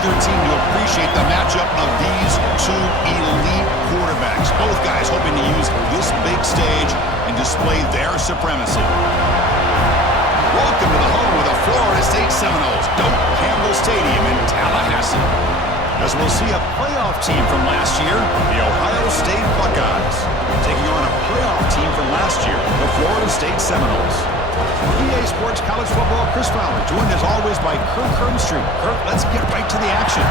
either team to appreciate the matchup of these two elite quarterbacks. Both guys hoping to use this big stage and display their supremacy. Welcome to the home of the Florida State Seminoles, Doak Campbell Stadium in Tallahassee. As we'll see a playoff team from last year, the Ohio State Buckeyes, taking on a playoff team from last year, the Florida State Seminoles. EA Sports College Football, Chris Fowler, joined as always by Kirk Herbstreit. Kirk, let's get right to the action.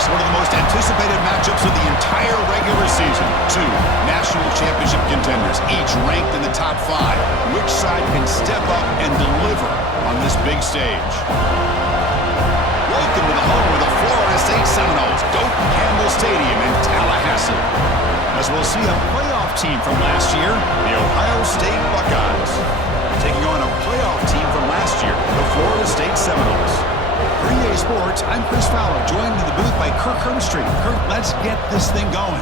One of the most anticipated matchups of the entire regular season. Two national championship contenders, each ranked in the top 5. Which side can step up and deliver on this big stage? Welcome to the home of the Florida State Seminoles, Doak Campbell Stadium in Tallahassee. As we'll see a playoff team from last year, the Ohio State Buckeyes, taking on a playoff team from last year, the Florida State Seminoles. For EA Sports, I'm Chris Fowler, joined in the booth by Kirk Herbstreit. Kirk, let's get this thing going.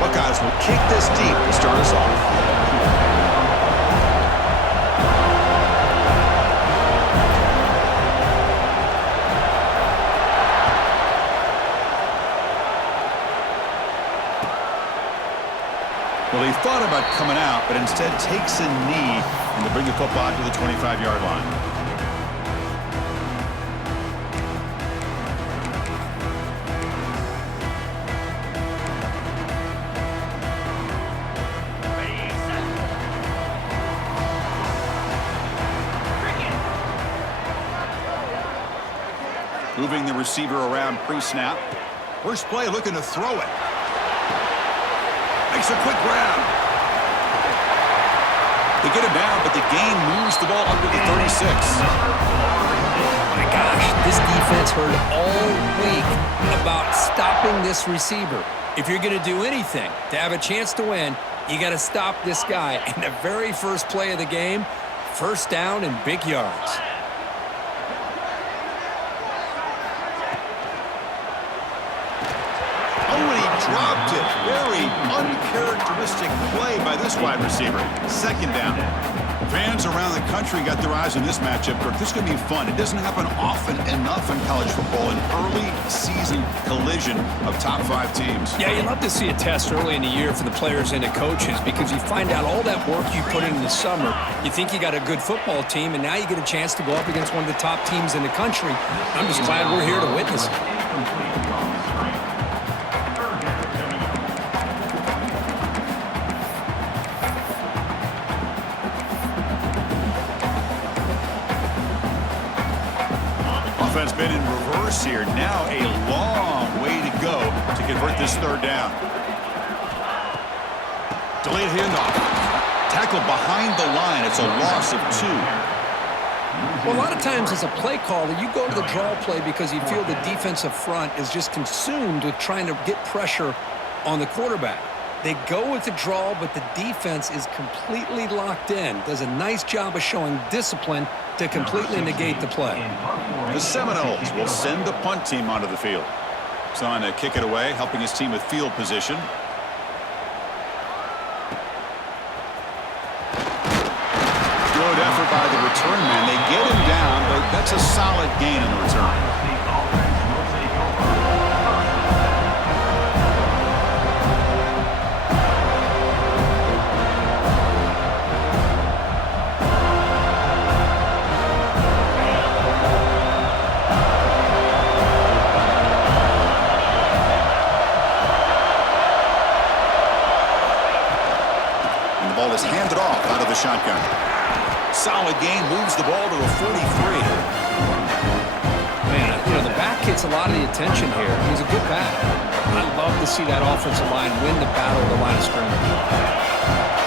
Buckeyes will kick this deep to start us off. Well, he thought about coming out, but instead takes a knee and to bring the football to the 25-yard line. Moving the receiver around pre-snap. First play looking to throw it. Makes a quick grab. They get him down, but the gain moves the ball under the 36. My gosh, this defense heard all week about stopping this receiver. If you're going to do anything to have a chance to win, you got to stop this guy. And the very first play of the game, first down and big yards. Dropped it. Very uncharacteristic play by this wide receiver. Second down. Fans around the country got their eyes on this matchup, Kirk. This is going to be fun. It doesn't happen often enough in college football, an early season collision of top 5 teams. Yeah, you love to see a test early in the year for the players and the coaches because you find out all that work you put in the summer. You think you got a good football team, and now you get a chance to go up against one of the top teams in the country. I'm just glad we're here to witness it. Offense been in reverse here. Now a long way to go to convert this third down. Delayed handoff. Tackle behind the line. It's a loss of 2. Well, a lot of times as a play caller, you go to the draw play because you feel the defensive front is just consumed with trying to get pressure on the quarterback. They go with the draw, but the defense is completely locked in. Does a nice job of showing discipline to completely negate the play. The Seminoles will send the punt team onto the field. He's on to kick it away, helping his team with field position. Good effort by the return man. They get him down, but that's a solid gain in the return. Is handed off out of the shotgun. Solid gain, moves the ball to a 43. Man, the back gets a lot of the attention here. He's a good back. I love to see that offensive line win the battle of the line of scrimmage.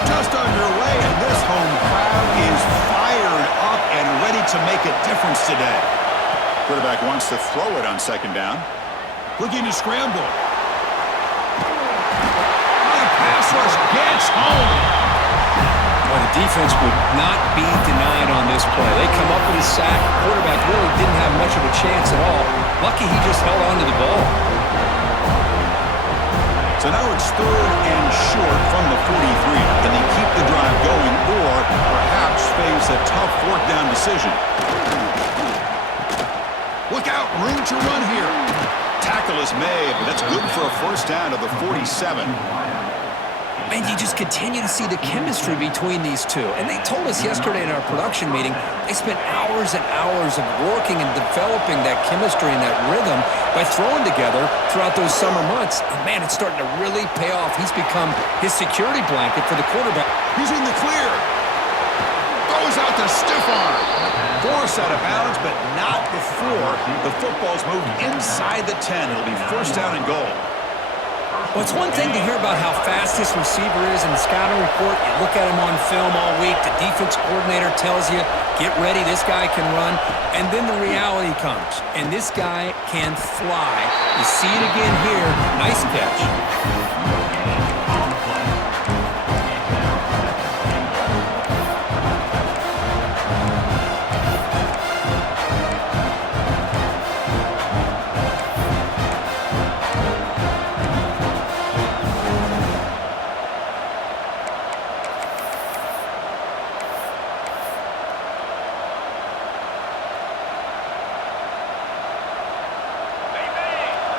Just underway, and this home crowd is fired up and ready to make a difference today. Quarterback wants to throw it on second down. Looking to scramble. The pass rush gets home. Well, the defense would not be denied on this play. They come up with a sack. The quarterback really didn't have much of a chance at all. Lucky he just held on to the ball. So now it's 3rd and short from the 43. Can they keep the drive going or perhaps face a tough 4th down decision? Look out, room to run here. Tackle is made, but that's good for a 1st down to the 47. And you just continue to see the chemistry between these two. And they told us yesterday in our production meeting, they spent hours and hours of working and developing that chemistry and that rhythm by throwing together throughout those summer months. And man, it's starting to really pay off. He's become his security blanket for the quarterback. He's in the clear. Throws out the stiff arm. Force out of bounds, but not before the football's moved inside the 10. It'll be 1st down and goal. Well, it's one thing to hear about how fast this receiver is in the scouting report. You look at him on film all week. The defense coordinator tells you, get ready, this guy can run. And then the reality comes, and this guy can fly. You see it again here. Nice catch.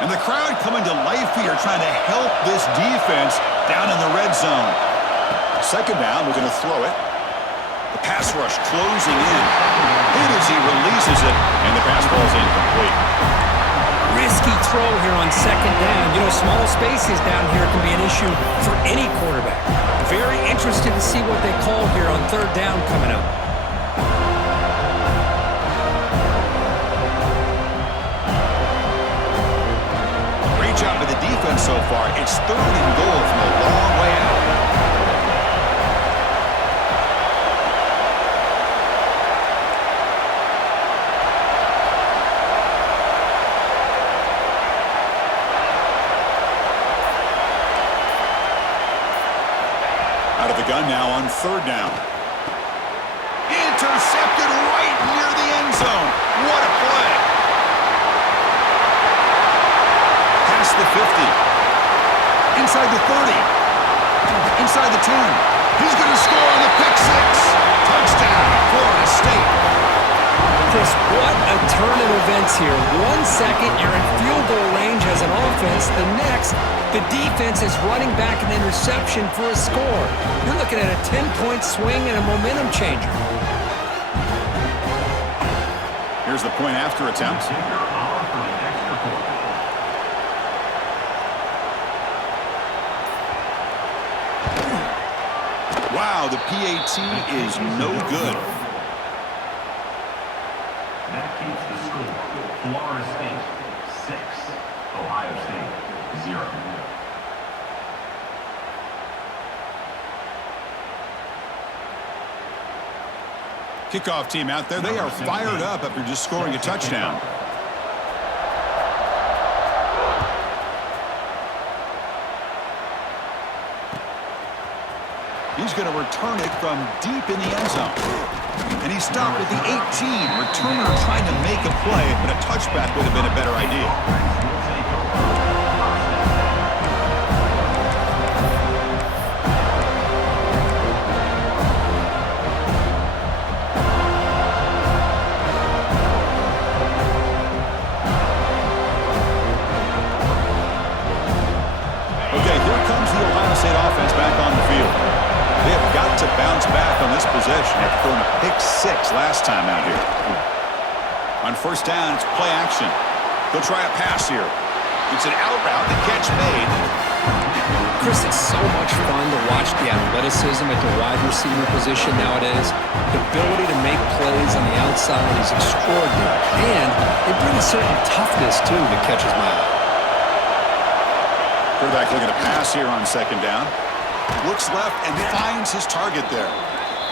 And the crowd coming to life here, trying to help this defense down in the red zone. 2nd down, we're going to throw it. The pass rush closing in. Hit as he releases it, and the pass ball is incomplete. Risky throw here on 2nd down. Small spaces down here can be an issue for any quarterback. Very interested to see what they call here on 3rd down coming up. Job of the defense so far. It's 3rd and goal from a long way out. Out of the gun now on 3rd down. Intercepted right near the end zone. What a play. Past the 50. Inside the 30. Inside the 10. He's going to score on the pick 6. Touchdown. Chris, what a turn of events here. 1 second, you're in field goal range as an offense. The next, the defense is running back an interception for a score. You're looking at a 10-point swing and a momentum changer. Here's the point after attempt. Wow, the PAT is no good. That keeps the score. Florida State 6, Ohio State 0. Kickoff team out there. They are fired up after just scoring a touchdown. He's going to return it from deep in the end zone. And he stopped at the 18. Returner trying to make a play, but a touchback would have been a better idea. Okay, here comes the Ohio State offense back on the field. They have got to bounce back on this possession after throwing a pick 6 last time out here. On first down, it's play action. They'll try a pass here. It's an out route. The catch made. Chris, it's so much fun to watch the athleticism at the wide receiver position nowadays. The ability to make plays on the outside is extraordinary. And they bring a certain toughness, too, that catches my eye. Quarterback looking to pass here on second down. Looks left and finds his target there.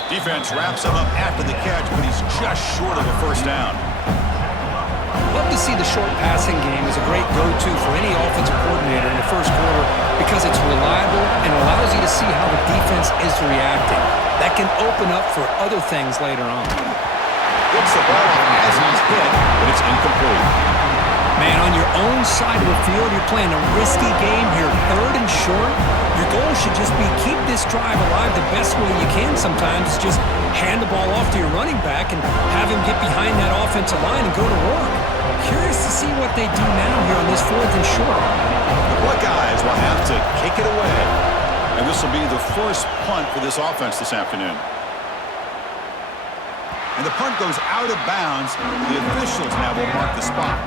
Defense wraps him up after the catch, but he's just short of a first down. Love to see the short passing game as a great go-to for any offensive coordinator in the first quarter because it's reliable and allows you to see how the defense is reacting. That can open up for other things later on. Gets the ball as he's hit, but it's incomplete. Man, on your own side of the field, you're playing a risky game here, third and short. Your goal should just be keep this drive alive the best way you can sometimes. Just hand the ball off to your running back and have him get behind that offensive line and go to work. Curious to see what they do now here on this fourth and short. The Buckeyes will have to kick it away. And this will be the first punt for this offense this afternoon. And the punt goes out of bounds. The officials now will mark the spot.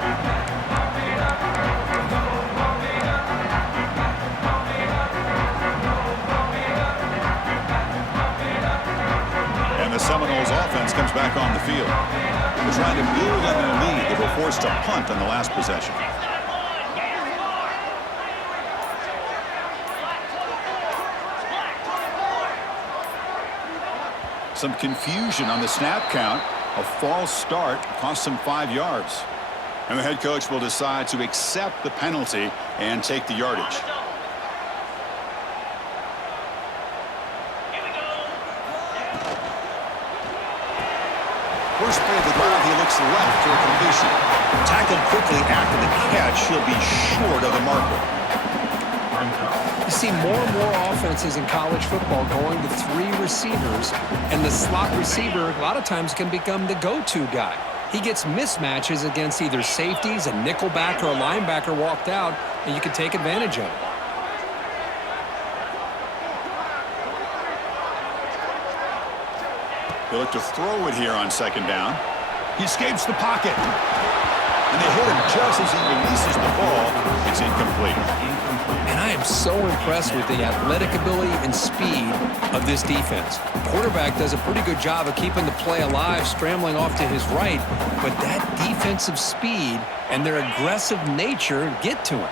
And the Seminoles offense comes back on the field. They're trying to build on their lead. They were forced to punt on the last possession. Some confusion on the snap count. A false start cost them 5 yards. And the head coach will decide to accept the penalty and take the yardage. First play of the drive, he looks left for a completion. Tackled quickly after the catch, he'll be short of the marker. You see more and more offenses in college football going to 3 receivers, and the slot receiver a lot of times can become the go-to guy. He gets mismatches against either safeties, a nickelback, or a linebacker walked out, and you can take advantage of it. They look to throw it here on second down. He escapes the pocket. And they hit him just as he releases the ball. It's incomplete. And I am so impressed with the athletic ability and speed of this defense. The quarterback does a pretty good job of keeping the play alive, scrambling off to his right, but that defensive speed and their aggressive nature get to him.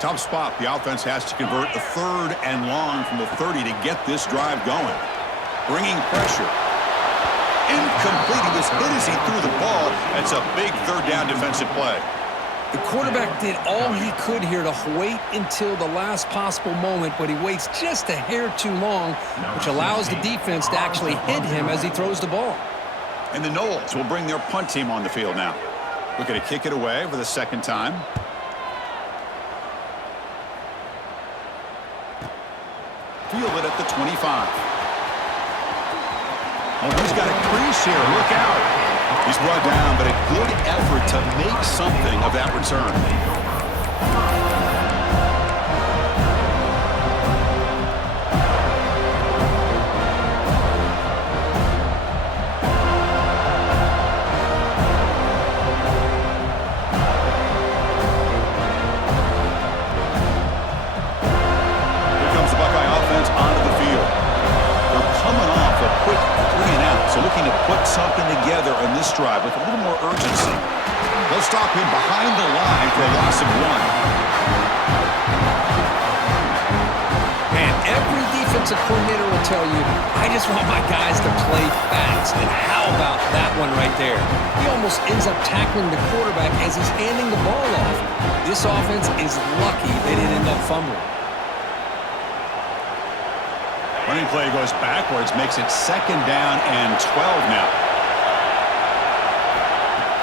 Tough spot. The offense has to convert a 3rd and long from the 30 to get this drive going. Bringing pressure. Incomplete. He was hit as he threw the ball. That's a big 3rd down defensive play. The quarterback did all he could here to wait until the last possible moment, but he waits just a hair too long, which allows the defense to actually hit him as he throws the ball. And the Noles will bring their punt team on the field now. Looking to kick it away for the 2nd time. Field it at the 25. Oh, he's got a crease here. Look out. He's brought down, but a good effort to make something of that return. Here comes the Buckeye offense onto the field. They're coming off a quick 3-and-out, so looking to put something together on this drive with a little more urgency. They'll stop him behind the line for a loss of 1. Man, every defensive coordinator will tell you, I just want my guys to play fast. And how about that one right there? He almost ends up tackling the quarterback as he's handing the ball off. This offense is lucky they didn't end up fumbling. Running play goes backwards, makes it 2nd down and 12 now.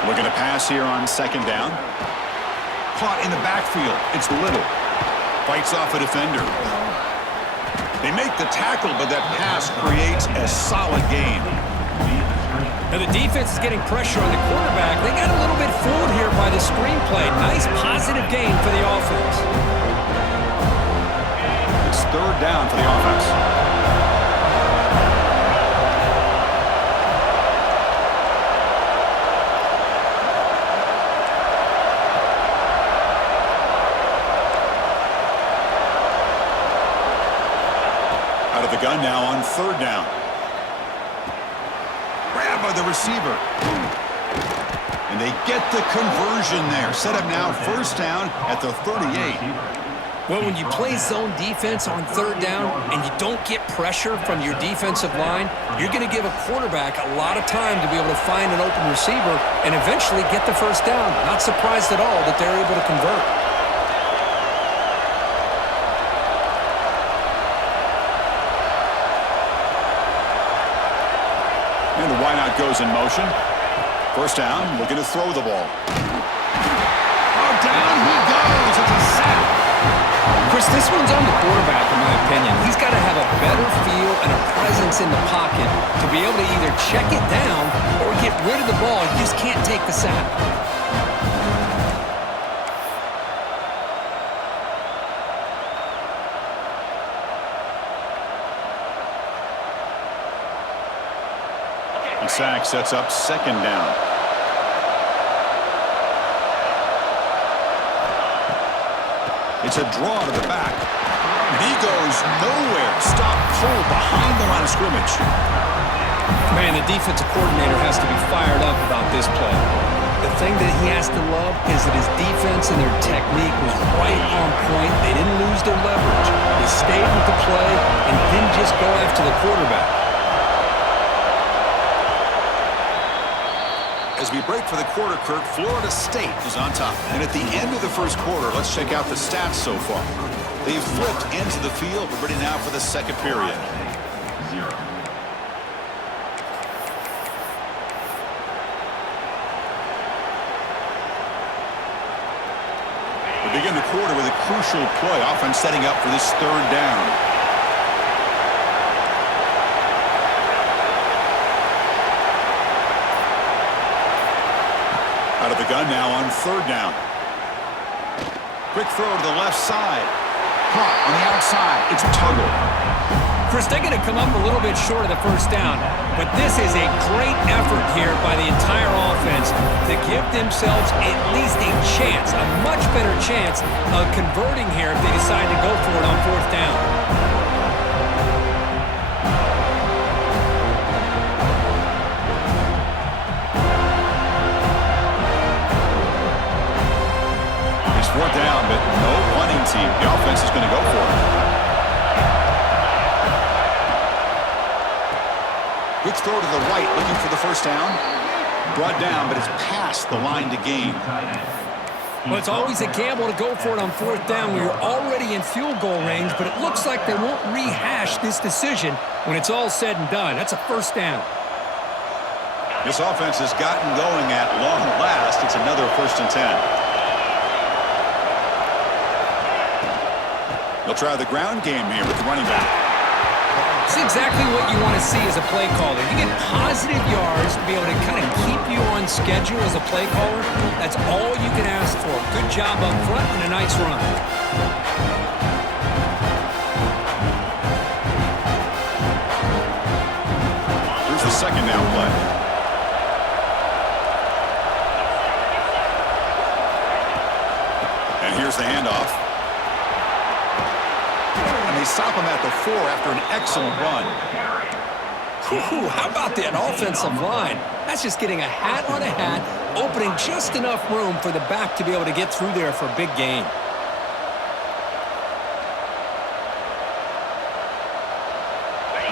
Looking to pass here on 2nd down. Caught in the backfield. It's Little. Fights off a defender. They make the tackle, but that pass creates a solid gain. Now the defense is getting pressure on the quarterback. They got a little bit fooled here by the screenplay. Nice positive gain for the offense. It's 3rd down for the offense. Out of the gun now on 3rd down. Grab by the receiver. And they get the conversion there. Set up now 1st down at the 38. Well, when you play zone defense on 3rd down and you don't get pressure from your defensive line, you're going to give a quarterback a lot of time to be able to find an open receiver and eventually get the 1st down. Not surprised at all that they're able to convert. And the wideout goes in motion. 1st down, looking to throw the ball. Oh, down he goes. It's a sack. Chris, this one's on the quarterback, in my opinion. He's got to have a better feel and a presence in the pocket to be able to either check it down or get rid of the ball. You just can't take the sack. The sack sets up 2nd down. It's a draw to the back. And he goes nowhere. Stop cold behind the line of scrimmage. Man, the defensive coordinator has to be fired up about this play. The thing that he has to love is that his defense and their technique was right on point. They didn't lose their leverage. They stayed with the play and didn't just go after the quarterback. As we break for the quarter, Kirk, Florida State is on top. And at the end of the 1st quarter, let's check out the stats so far. They've flipped into the field. We're ready now for the 2nd period. 0. We begin the quarter with a crucial play. Offense setting up for this 3rd down. Out of the gun now on 3rd down. Quick throw to the left side. Caught on the outside. It's Tuggle. Chris, they're going to come up a little bit short of the 1st down, but this is a great effort here by the entire offense to give themselves at least a chance, a much better chance of converting here if they decide to go for it on 4th down. It's 4th down, but no punting team. The offense is going to go for it. Quick throw to the right, looking for the 1st down. Brought down, but it's past the line to gain. Well, it's always a gamble to go for it on 4th down when you're already in field goal range, but it looks like they won't rehash this decision when it's all said and done. That's a 1st down. This offense has gotten going at long last. It's another 1st and 10. They'll try the ground game here with the running back. It's exactly what you want to see as a play caller. You get positive yards to be able to kind of keep you on schedule as a play caller. That's all you can ask for. Good job up front and a nice run. Here's the second down play. And here's the handoff. And they stop him at the 4 after an excellent run. Ooh, how about that offensive line? That's just getting a hat on a hat, opening just enough room for the back to be able to get through there for a big gain.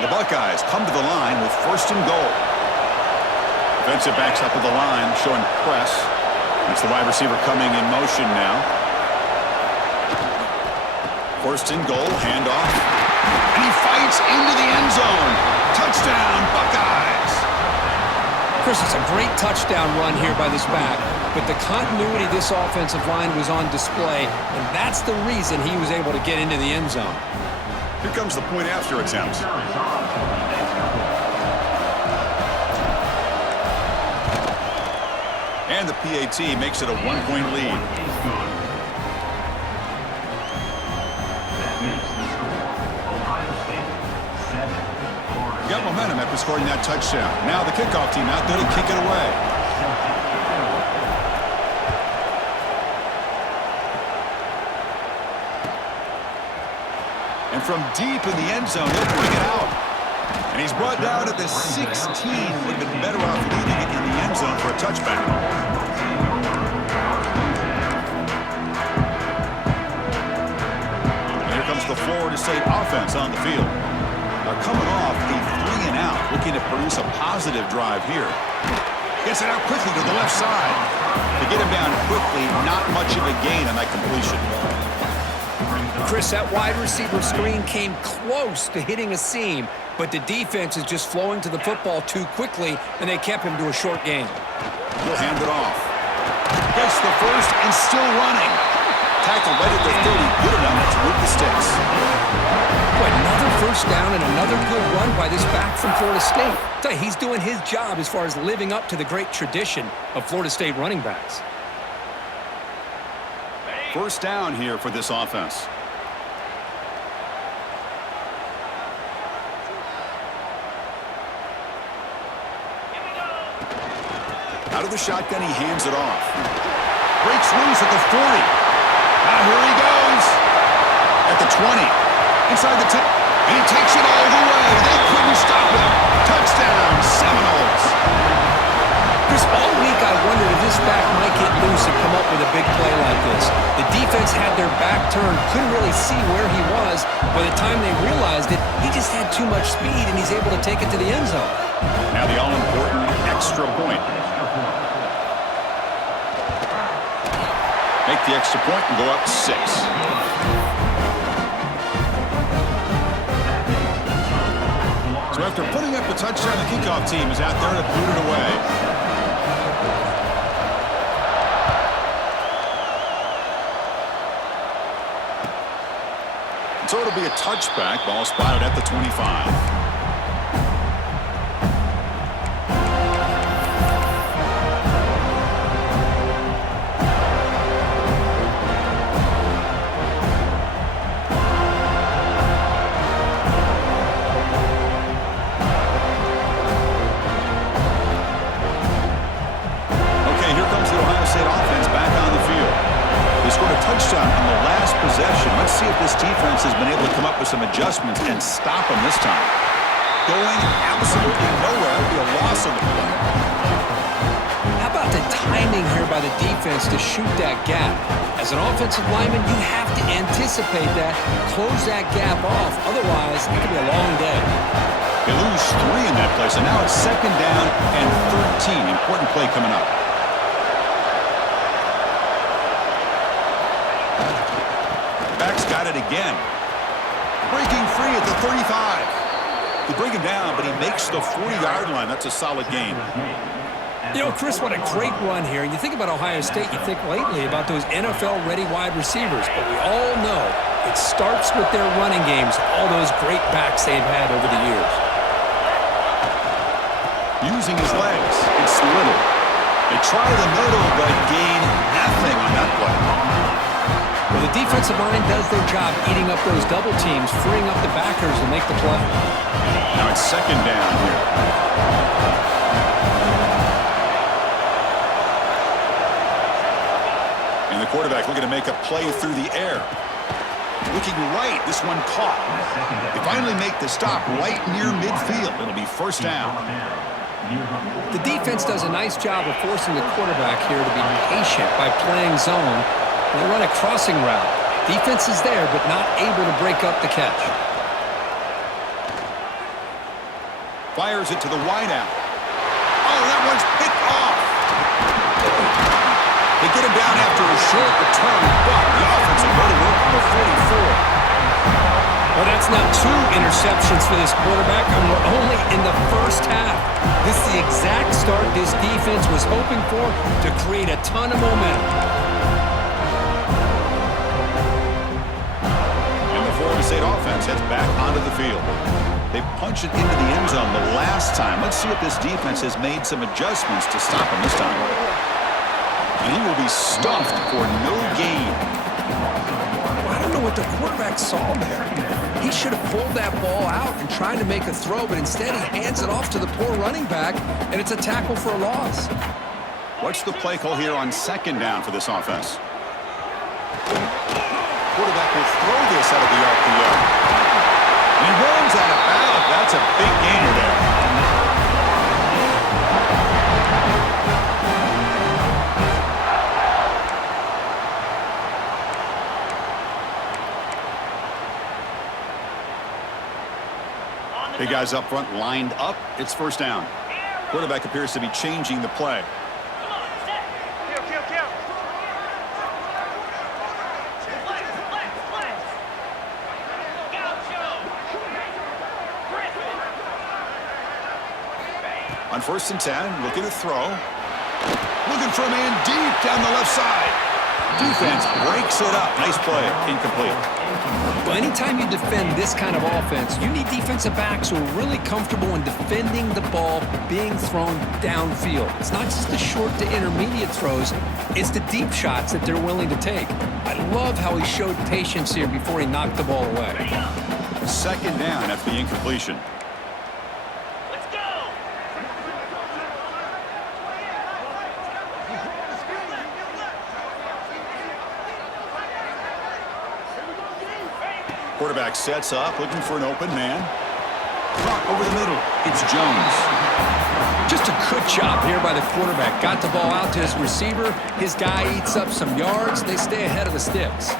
The Buckeyes come to the line with 1st and goal. Defensive backs up at the line, showing press. It's the wide receiver coming in motion now. 1st and goal, handoff. And he fights into the end zone. Touchdown, Buckeyes! Chris, it's a great touchdown run here by this back, but the continuity of this offensive line was on display, and that's the reason he was able to get into the end zone. Here comes the point after attempt. And the PAT makes it a 1-point lead. Got momentum after scoring that touchdown. Now the kickoff team out there to kick it away. And from deep in the end zone, he'll bring it out. And he's brought down at the 16. Would have been better off leaving it in the end zone for a touchback. And here comes the Florida State offense on the field. They're coming off a 3-and-out, looking to produce a positive drive here. Gets it out quickly to the left side. To get him down quickly, not much of a gain on that completion. Chris, that wide receiver screen came close to hitting a seam, but the defense is just flowing to the football too quickly, and they kept him to a short gain. He'll hand it off. Gets the first and still running. Tackle right at the 30, good enough to move the sticks. Boy, another first down and another good run by this back from Florida State. I tell you, he's doing his job as far as living up to the great tradition of Florida State running backs. First down here for this offense. Out of the shotgun, he hands it off. Breaks loose at the 40. Now here he goes. At the 20. Inside the 10. And he takes it all the way. They couldn't stop him. Touchdown, Seminoles. Chris, all week I wondered if this back might get loose and come up with a big play like this. The defense had their back turned, couldn't really see where he was. By the time they realized it, he just had too much speed, and he's able to take it to the end zone. Now the all-important extra point. Make the extra point and go up 6. So after putting up a touchdown, the kickoff team is out there to boot it away. So it'll be a touchback. Ball spotted at the 25. Touchdown on the last possession. Let's see if this defense has been able to come up with some adjustments and stop them this time. Going absolutely nowhere. That would be a loss of the play. How about the timing here by the defense to shoot that gap? As an offensive lineman, you have to anticipate that, close that gap off. Otherwise, it could be a long day. They lose 3 in that play, so now it's 2nd down and 13. Important play coming up. Back's got it again. Breaking free at the 35. They bring him down, but he makes the 40-yard line. That's a solid gain. You know, Chris, what a great run here. And you think about Ohio State, you think lately about those NFL-ready wide receivers. But we all know it starts with their running games, all those great backs they've had over the years. Using his legs, it's Little. They try the middle, but gain nothing on that play. Well, the defensive line does their job eating up those double teams, freeing up the backers to make the play. Now it's second down here. And the quarterback looking to make a play through the air. Looking right, this one caught. They finally make the stop right near midfield. It'll be first down. The defense does a nice job of forcing the quarterback here to be patient by playing zone. They run a crossing route. Defense is there, but not able to break up the catch. Fires it to the wideout. Oh, that one's picked off. They get him down after a short return, but the offensive go to work on the 44. Well, that's now 2 interceptions for this quarterback, and we're only in the first half. This is the exact start this defense was hoping for to create a ton of momentum. And the Florida State offense heads back onto the field. They punch it into the end zone the last time. Let's see if this defense has made some adjustments to stop him this time. And he will be stuffed for no gain. I don't know what the quarterback saw there. He should have pulled that ball out and tried to make a throw, but instead he hands it off to the poor running back, and it's a tackle for a loss. What's the play call here on second down for this offense? Quarterback will throw this out of the RPO. And he runs out of bounds. That's a big gainer there. Big guys up front lined up. It's first down. Quarterback appears to be changing the play. On 1st and 10, looking to throw. Looking for a man deep down the left side. Defense breaks it up. Nice play. Incomplete. Well, anytime you defend this kind of offense, you need defensive backs who are really comfortable in defending the ball being thrown downfield. It's not just the short to intermediate throws, it's the deep shots that they're willing to take. I love how he showed patience here before he knocked the ball away. Second down after the incompletion. Quarterback sets up, looking for an open man. Over the middle, it's Jones. Just a good job here by the quarterback. Got the ball out to his receiver. His guy eats up some yards. They stay ahead of the sticks.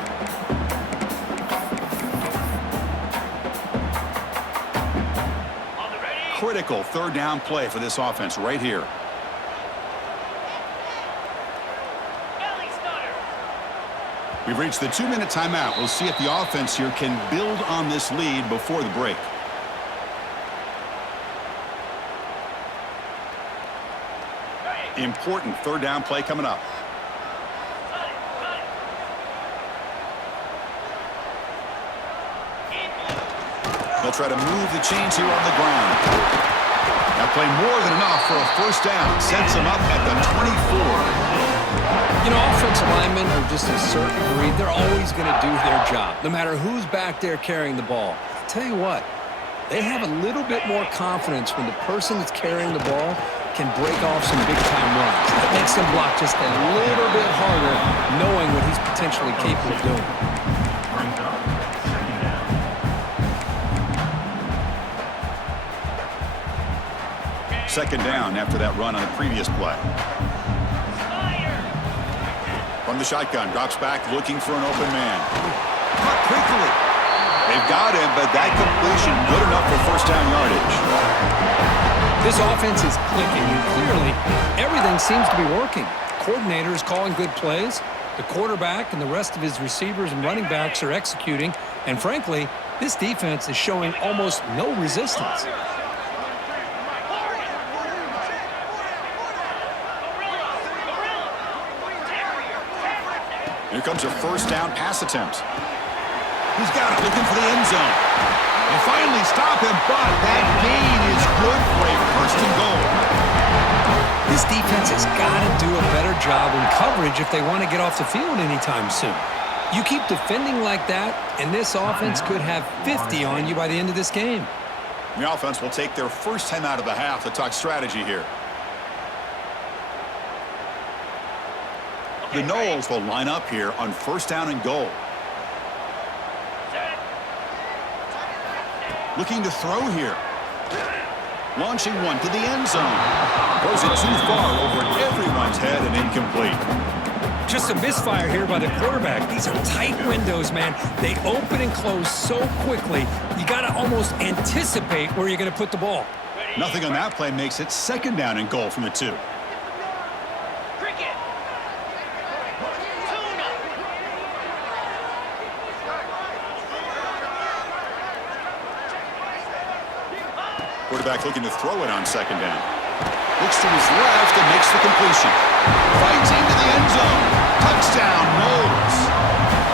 Critical third down play for this offense right here. We've reached the 2-minute timeout. We'll see if the offense here can build on this lead before the break. Important third down play coming up. They'll try to move the chains here on the ground. That play more than enough for a first down. Sets them up at the 24. You know, offensive linemen are just a certain breed. They're always going to do their job, no matter who's back there carrying the ball. I'll tell you what, they have a little bit more confidence when the person that's carrying the ball can break off some big-time runs. That makes them block just a little bit harder, knowing what he's potentially capable of doing. Second down after that run on the previous play. From the shotgun, drops back, looking for an open man. Caught quickly. They've got him, but that completion good enough for first down yardage. This offense is clicking, and clearly everything seems to be working. The coordinator is calling good plays. The quarterback and the rest of his receivers and running backs are executing. And frankly, this defense is showing almost no resistance. Here comes a first down pass attempt. He's got it, looking for the end zone. They finally stop him, but that gain is good for a first and goal. This defense has got to do a better job in coverage if they want to get off the field anytime soon. You keep defending like that, and this offense could have 50 on you by the end of this game. The offense will take their first time out of the half to talk strategy here. The Noles will line up here on first down and goal. Looking to throw here. Launching one to the end zone. Throws it too far over everyone's head and incomplete. Just a misfire here by the quarterback. These are tight windows, man. They open and close so quickly, you got to almost anticipate where you're going to put the ball. Nothing on that play makes it second down and goal from the 2. Quarterback looking to throw it on second down. Looks to his left and makes the completion. Fights into the end zone. Touchdown, Noles.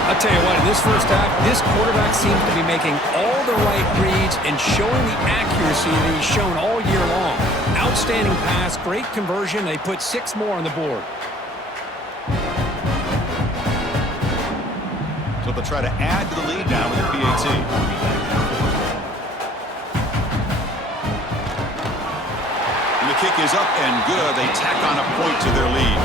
I'll tell you what, in this first half, this quarterback seems to be making all the right reads and showing the accuracy that he's shown all year long. Outstanding pass, great conversion. They put 6 more on the board. So they'll try to add to the lead now with the PAT. The kick is up and good. They tack on a point to their lead.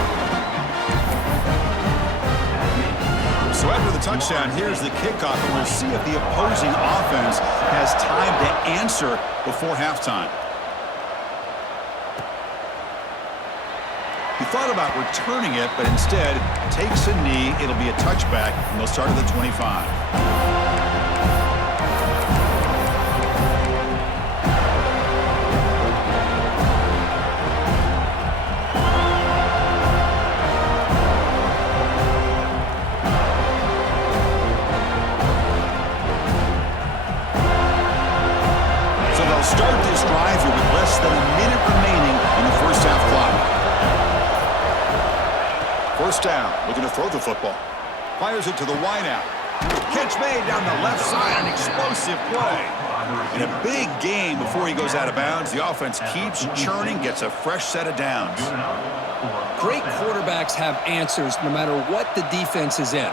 So after the touchdown, here's the kickoff, and we'll see if the opposing offense has time to answer before halftime. He thought about returning it, but instead takes a knee. It'll be a touchback, and they'll start at the 25. Start this drive here with less than a minute remaining in the first half clock. First down, looking to throw the football. Fires it to the wideout. Catch made down the left side, an explosive play. In a big game before he goes out of bounds, the offense keeps churning, gets a fresh set of downs. Great quarterbacks have answers no matter what the defense is in.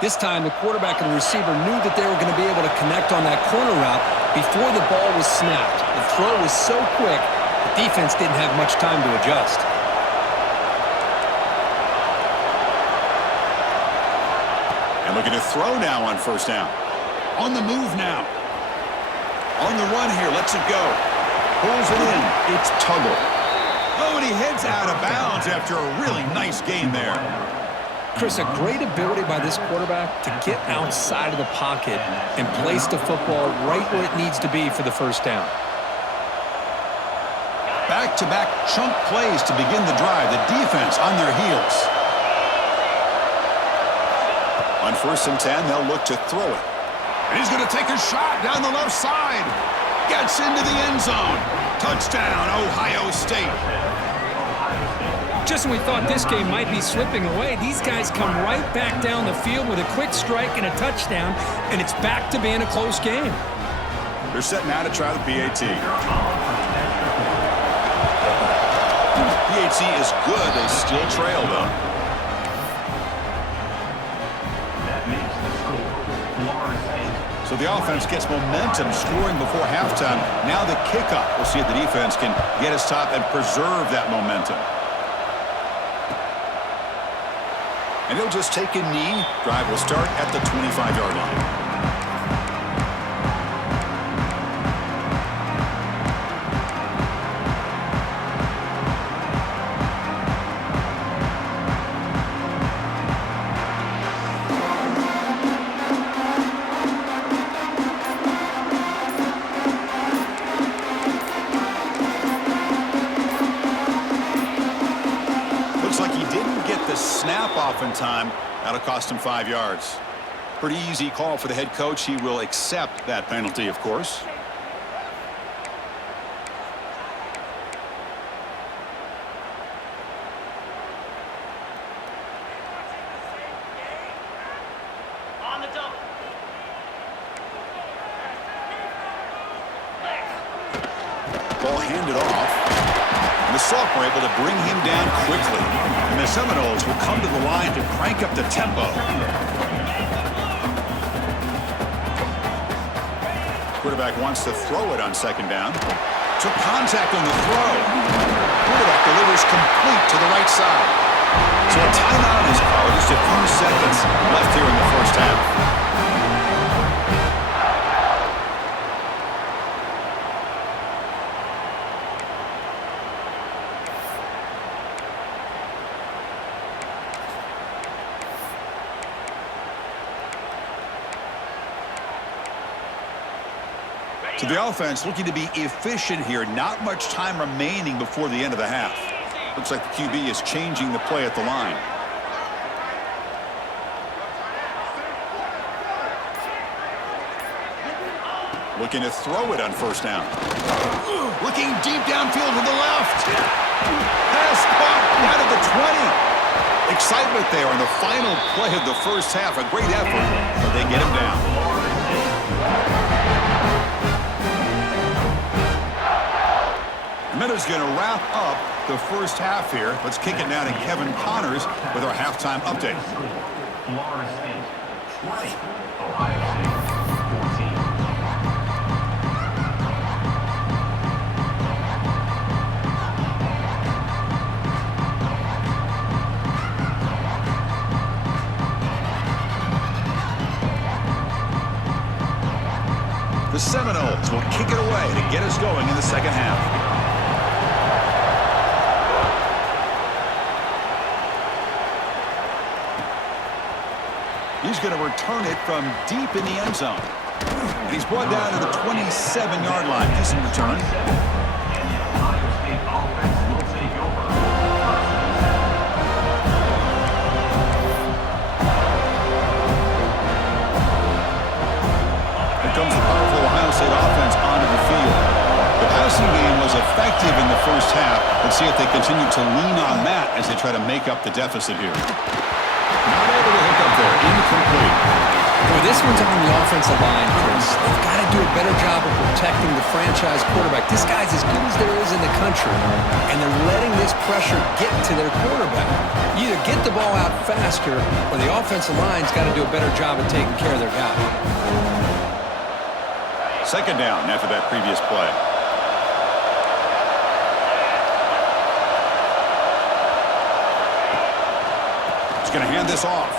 This time, the quarterback and the receiver knew that they were going to be able to connect on that corner route before the ball was snapped. The throw was so quick, the defense didn't have much time to adjust. And looking to throw now on first down. On the move now. On the run here, lets it go. Pulls it in. It's Tuggle. Oh, and he heads out of bounds after a really nice game there. Chris, a great ability by this quarterback to get outside of the pocket and place the football right where it needs to be for the first down. Back-to-back chunk plays to begin the drive. The defense on their heels. On first and 10, they'll look to throw it. And he's going to take a shot down the left side. Gets into the end zone. Touchdown, Ohio State. Just when we thought this game might be slipping away, these guys come right back down the field with a quick strike and a touchdown, and it's back to being a close game. They're setting out to try the PAT. PAT is good. They still trail, though. That makes the score Florida State. So the offense gets momentum scoring before halftime. Now the kickoff. We'll see if the defense can get his top and preserve that momentum. And he'll just take a knee. Drive will start at the 25-yard line. Off in time. That'll cost him 5 yards. Pretty easy call for the head coach. He will accept that penalty, of course. ball handed off. And the sophomore able to bring him down quickly. And the Seminoles will come to the line to crank up the tempo. Quarterback wants to throw it on second down. Took contact on the throw. Quarterback delivers complete to the right side. So a timeout is called. Just a few seconds left here in the first half. So the offense looking to be efficient here. Not much time remaining before the end of the half. Looks like the QB is changing the play at the line. Looking to throw it on first down. Looking deep downfield to the left. Pass caught out of the 20. Excitement there on the final play of the first half. A great effort, but they get him down. Minutes going to wrap up the first half here. Let's kick it now to Kevin Connors with our halftime update. Florida State 20, Ohio State 14. The Seminoles will kick it away to get us going in the second half. He's going to return it from deep in the end zone. And he's brought down to the 27-yard line. Decent return. And the Ohio State offense will take over. Here comes the powerful Ohio State offense onto the field. The passing game was effective in the first half. Let's see if they continue to lean on that as they try to make up the deficit here. Not able to hook up there. Incomplete. Boy, this one's on the offensive line, Chris. They've got to do a better job of protecting the franchise quarterback. This guy's as good as there is in the country, and they're letting this pressure get to their quarterback. You either get the ball out faster, or the offensive line's got to do a better job of taking care of their guy. Second down after that previous play. Going to hand this off.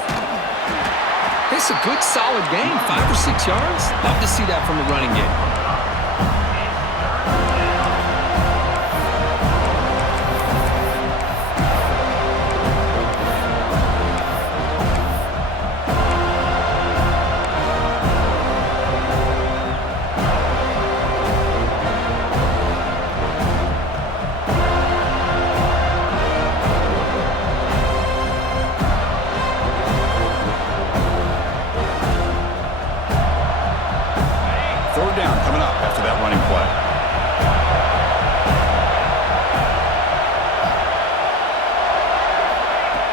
It's a good, solid game. 5 or 6 yards. Love to see that from the running game. Third down coming up after that running play.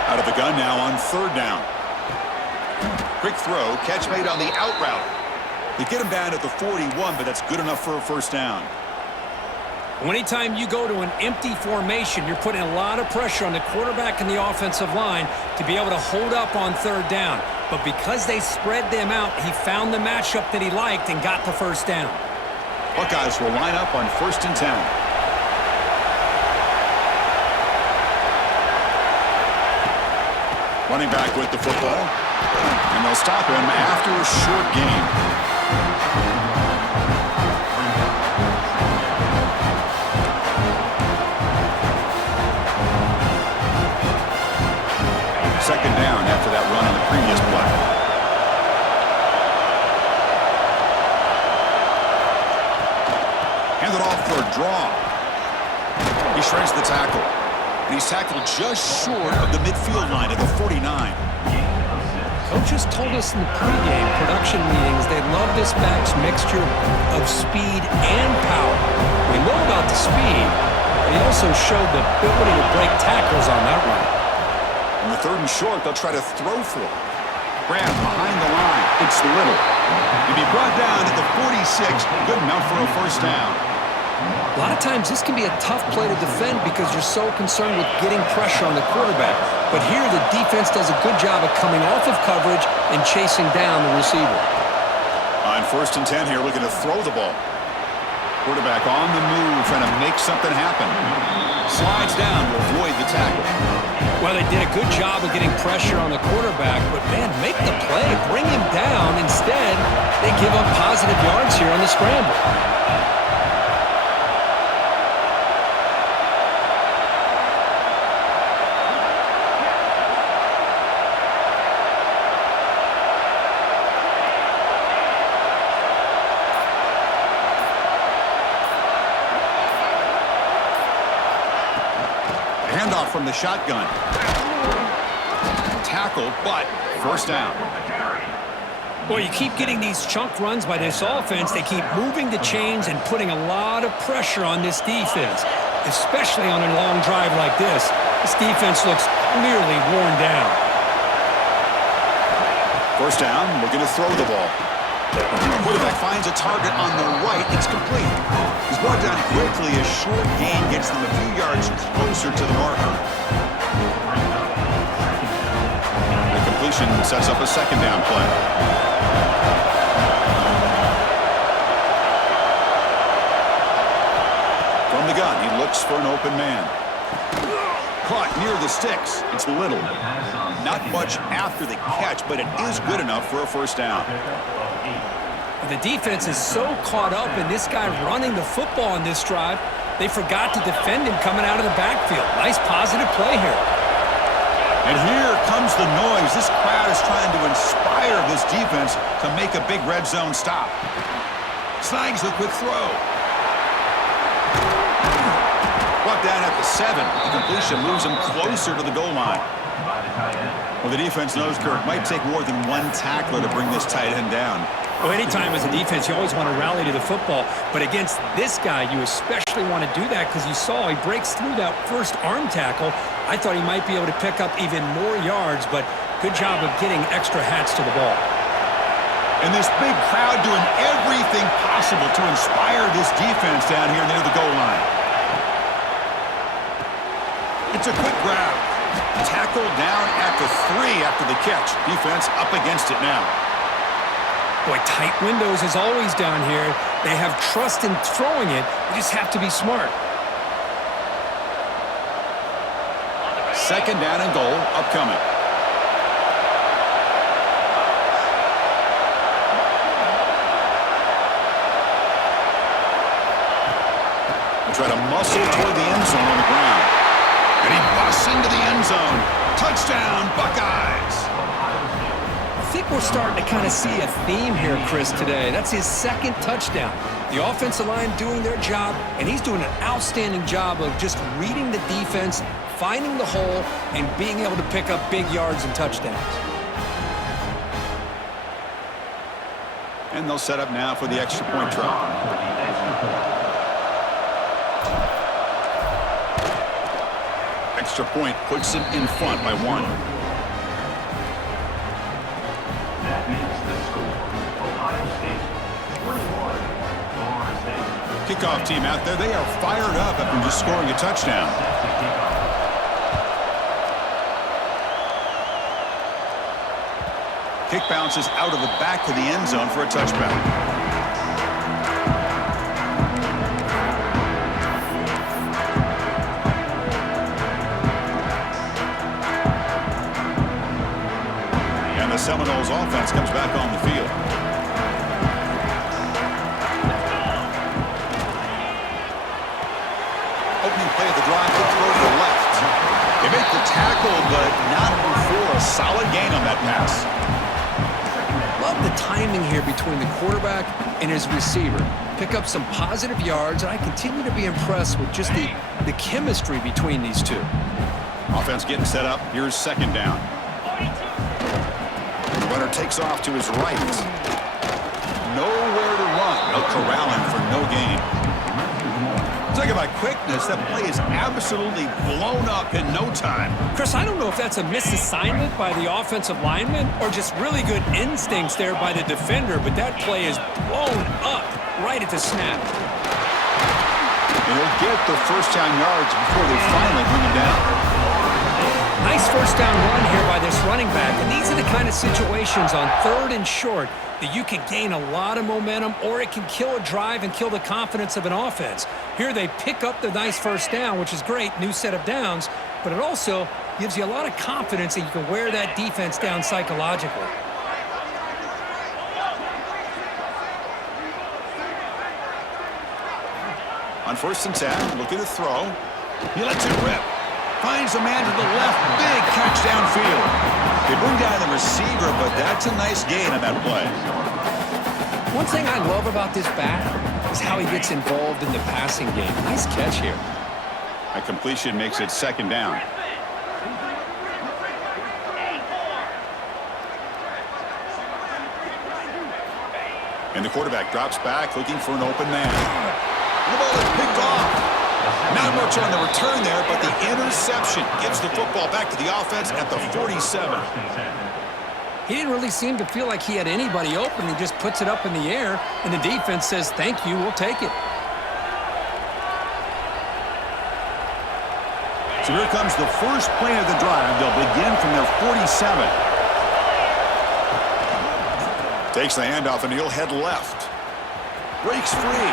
Out of the gun now on third down. Quick throw, catch made on the out route. They get him down at the 41, but that's good enough for a first down. Anytime you go to an empty formation, you're putting a lot of pressure on the quarterback and the offensive line to be able to hold up on third down. But because they spread them out, he found the matchup that he liked and got the first down. Buckeyes will line up on 1st and 10. Running back with the football. And they'll stop him after a short gain. Second down after that run on the previous play. Hand it off for a draw. He shreds the tackle. And he's tackled just short of the midfield line at the 49. Coaches told us in the pregame production meetings they love this back's mixture of speed and power. We know about the speed, but he also showed the ability to break tackles on that run. On the 3rd and short, they'll try to throw for it. Graham behind the line. It's Little. He'll be brought down at the 46. Good enough for a first down. A lot of times this can be a tough play to defend because you're so concerned with getting pressure on the quarterback. But here the defense does a good job of coming off of coverage and chasing down the receiver. On 1st and 10 here, looking to throw the ball. Quarterback on the move, trying to make something happen. Slides down to avoid the tackle. Well, they did a good job of getting pressure on the quarterback, but, man, make the play. Bring him down. Instead, they give up positive yards here on the scramble. Handoff from the shotgun. Tackle, but first down. Boy, you keep getting these chunk runs by this offense. They keep moving the chains and putting a lot of pressure on this defense, especially on a long drive like this. This defense looks clearly worn down. First down, looking to throw the ball. Quarterback finds a target on the right. It's complete. He's brought down quickly. A short gain gets them a few yards closer to the marker. The completion sets up a second down play. From the gun, he looks for an open man. Caught near the sticks. It's Little. Not much after the catch, but it is good enough for a first down. The defense is so caught up in this guy running the football on this drive, they forgot to defend him coming out of the backfield. Nice positive play here. And here comes the noise. This crowd is trying to inspire this defense to make a big red zone stop. Snags the quick throw. Brought down at the 7. The completion moves him closer to the goal line. Well, the defense knows, Kirk, might take more than one tackler to bring this tight end down. Well, anytime as a defense, you always want to rally to the football. But against this guy, you especially want to do that because you saw he breaks through that first arm tackle. I thought he might be able to pick up even more yards, but good job of getting extra hats to the ball. And this big crowd doing everything possible to inspire this defense down here near the goal line. It's a quick grab. Tackle down at the 3 after the catch. Defense up against it now. Boy, tight windows as always down here. They have trust in throwing it. You just have to be smart. Second down and goal upcoming. They try to muscle toward the end zone on the ground. And he busts into the end zone. Touchdown, Buckeyes! I think we're starting to kind of see a theme here, Chris, today. That's his second touchdown. The offensive line doing their job, and he's doing an outstanding job of just reading the defense, finding the hole, and being able to pick up big yards and touchdowns. And they'll set up now for the extra point try. Extra point puts it in front by 1. That makes the score. Ohio State 21, Florida State. Kickoff team out there, they are fired up after just scoring a touchdown. Kick bounces out of the back to the end zone for a touchback. The Seminoles offense comes back on the field. Opening play of the drive, to throw to the left. They make the tackle, but not before a solid gain on that pass. Love the timing here between the quarterback and his receiver. Pick up some positive yards, and I continue to be impressed with just the chemistry between these two. Offense getting set up. Here's second down. Runner takes off to his right. Nowhere to run. They'll corral him for no gain. Talk about quickness. That play is absolutely blown up in no time. Chris, I don't know if that's a misassignment by the offensive lineman or just really good instincts there by the defender, but that play is blown up right at the snap. And he'll get the first down yards before they finally bring him down. Nice first down run here by this running back. And these are the kind of situations on 3rd and short that you can gain a lot of momentum, or it can kill a drive and kill the confidence of an offense. Here they pick up the nice first down, which is great, new set of downs, but it also gives you a lot of confidence that you can wear that defense down psychologically. On 1st and 10, looking to throw. He lets it rip. Finds a man to the left. Big catch downfield. They bring down the receiver, but that's a nice gain on that play. One thing I love about this back is how he gets involved in the passing game. Nice catch here. A completion makes it 2nd down. And the quarterback drops back, looking for an open man. The ball is picked off. Not much on the return there, but the interception gives the football back to the offense at the 47. He didn't really seem to feel like he had anybody open. He just puts it up in the air, and the defense says, thank you, we'll take it. So here comes the first play of the drive. They'll begin from their 47. Takes the handoff, and he'll head left. Breaks free.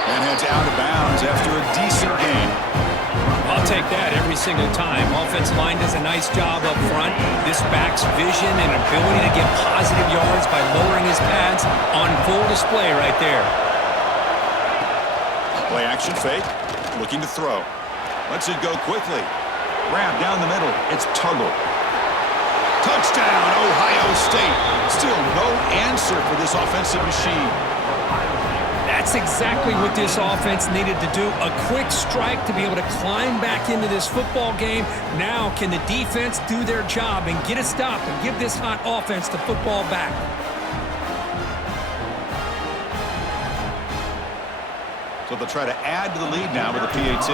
And heads out of bounds after a decent game. I'll take that every single time. Offensive line does a nice job up front. This back's vision and ability to get positive yards by lowering his pads on full display right there. Play action fake. Looking to throw. Lets it go quickly. Grab down the middle. It's Tuggle. Touchdown, Ohio State. Still no answer for this offensive machine. That's exactly what this offense needed to do. A quick strike to be able to climb back into this football game. Now can the defense do their job and get a stop and give this hot offense the football back? So they'll try to add to the lead now with a PAT.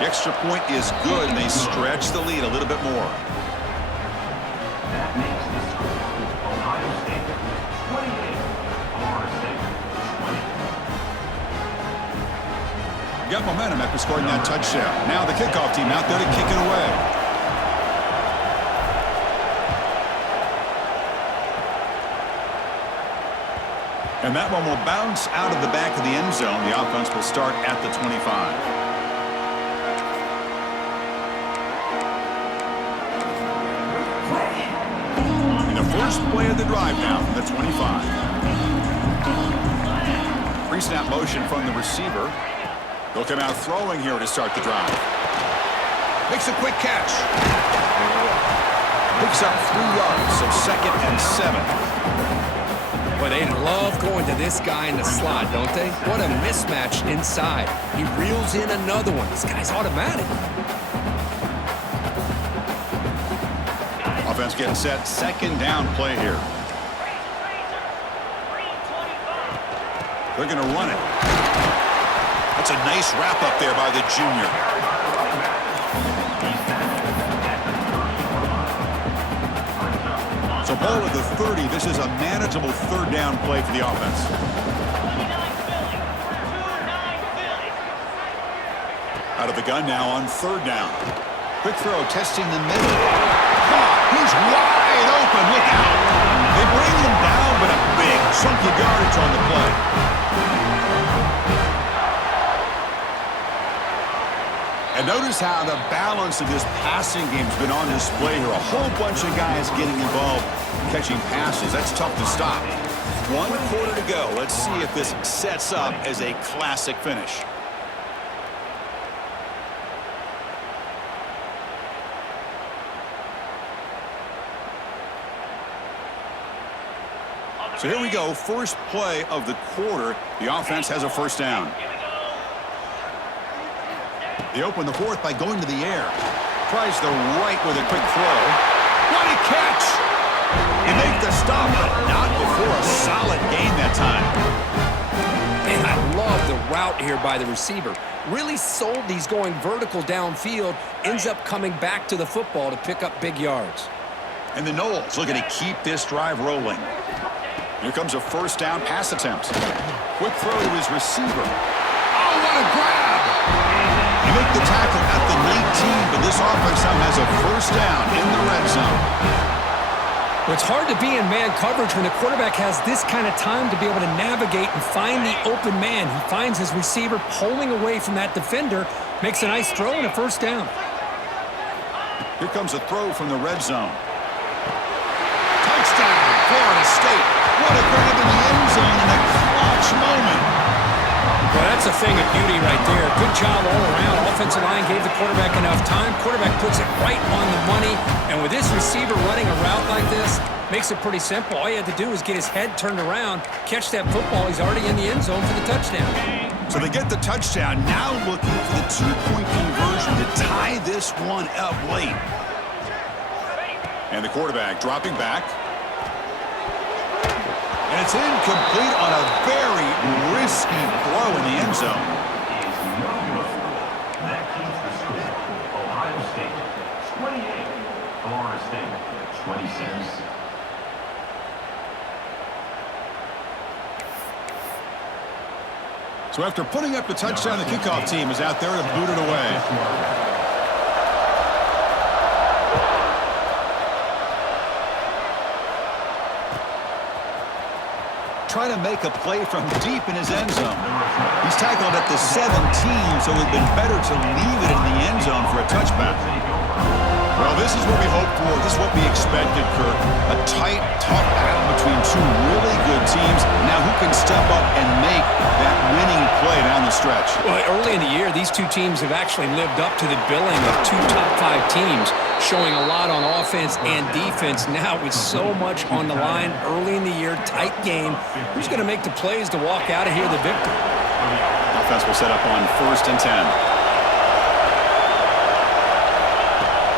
The extra point is good, and they stretch the lead a little bit more. That makes the score Ohio State 28, Florida State 20. Got momentum after scoring that touchdown. Now the kickoff team out there to kick it away. And that one will bounce out of the back of the end zone. The offense will start at the 25. First play of the drive now from the 25. Pre-snap motion from the receiver. They'll come out throwing here to start the drive. Makes a quick catch. Picks up 3 yards, so 2nd and 7. But they love going to this guy in the slot, don't they? What a mismatch inside. He reels in another one. This guy's automatic. Offense getting set. 2nd down play here. They're going to run it. That's a nice wrap up there by the junior. So ball at the 30. This is a manageable 3rd down play for the offense. Out of the gun now on 3rd down. Quick throw, testing the middle. He's wide open. Look out. They bring him down, but a big chunk of yardage on the play. And notice how the balance of this passing game has been on display here. A whole bunch of guys getting involved catching passes. That's tough to stop. 1 quarter to go. Let's see if this sets up as a classic finish. So here we go, first play of the quarter. The offense has a 1st down. They open the 4th by going to the air. Tries the right with a quick throw. What a catch! He makes the stop, but not before a solid gain that time. Man, I love the route here by the receiver. Really sold these going vertical downfield. Ends up coming back to the football to pick up big yards. And the Noles looking to keep this drive rolling. Here comes a 1st down pass attempt. Quick throw to his receiver. Oh, what a grab! You make the tackle at the 19, but this offense now has a first down in the red zone. Well, it's hard to be in man coverage when the quarterback has this kind of time to be able to navigate and find the open man. He finds his receiver pulling away from that defender, makes a nice throw and a first down. Here comes a throw from the red zone. Touchdown, Florida State. What a grab in the end zone in a clutch moment. Well, that's a thing of beauty right there. Good job all around. Offensive line gave the quarterback enough time. Quarterback puts it right on the money. And with this receiver running a route like this, makes it pretty simple. All you had to do is get his head turned around, catch that football. He's already in the end zone for the touchdown. So they get the touchdown, now looking for the two-point conversion to tie this one up late. And the quarterback dropping back. And it's incomplete on a very risky throw in the end zone. That keeps the score. Ohio State 28, Florida State 26. So after putting up the touchdown, the kickoff team is out there to boot it away. Trying to make a play from deep in his end zone. He's tackled at the 17, so it would have been better to leave it in the end zone for a touchback. Well, this is what we hoped for. This is what we expected, Kirk. A tight, tough battle between two really good teams. Now who can step up and make that winning play down the stretch? Well, early in the year, these two teams have actually lived up to the billing of two top-5 teams, showing a lot on offense and defense. Now with so much on the line early in the year, tight game, who's going to make the plays to walk out of here the victor? Offense will set up on 1st and 10.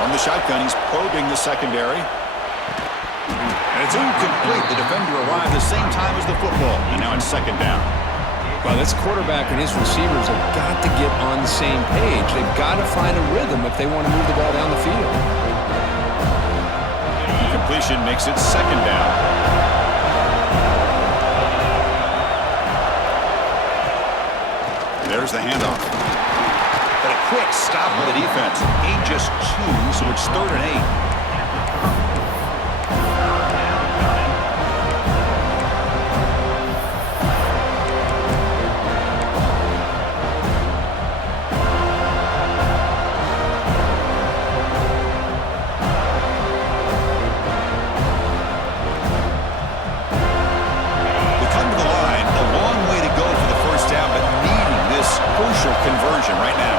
From the shotgun, he's probing the secondary. And it's incomplete. The defender arrived the same time as the football, and now it's 2nd down. Well, this quarterback and his receivers have got to get on the same page. They've got to find a rhythm if they want to move the ball down the field. Completion makes it 2nd down. There's the handoff. But a quick stop by the defense. Gain just 2, so it's 3rd and 8. Conversion right now.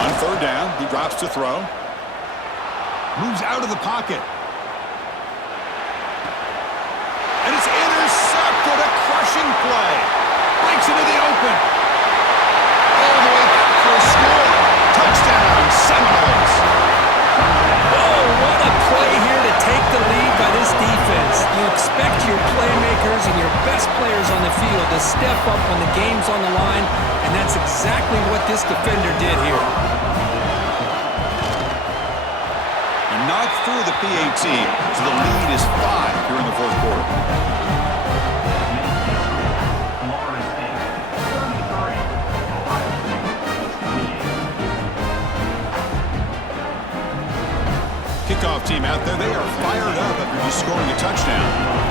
On 3rd down, he drops to throw. Moves out of the pocket. And it's intercepted. A crushing play. Breaks into the open. All the way back for a score. Touchdown, Seminoles. Oh, what a play here to take the lead by this defense. You expect your playmakers and your best players on the field to step up when the game's on the line, and that's exactly what this defender did here. And knocked through the PAT, so the lead is 5 here in the 4th quarter. Florida State 33, Ohio State 28. Kickoff team out there, they are fired up after just scoring a touchdown.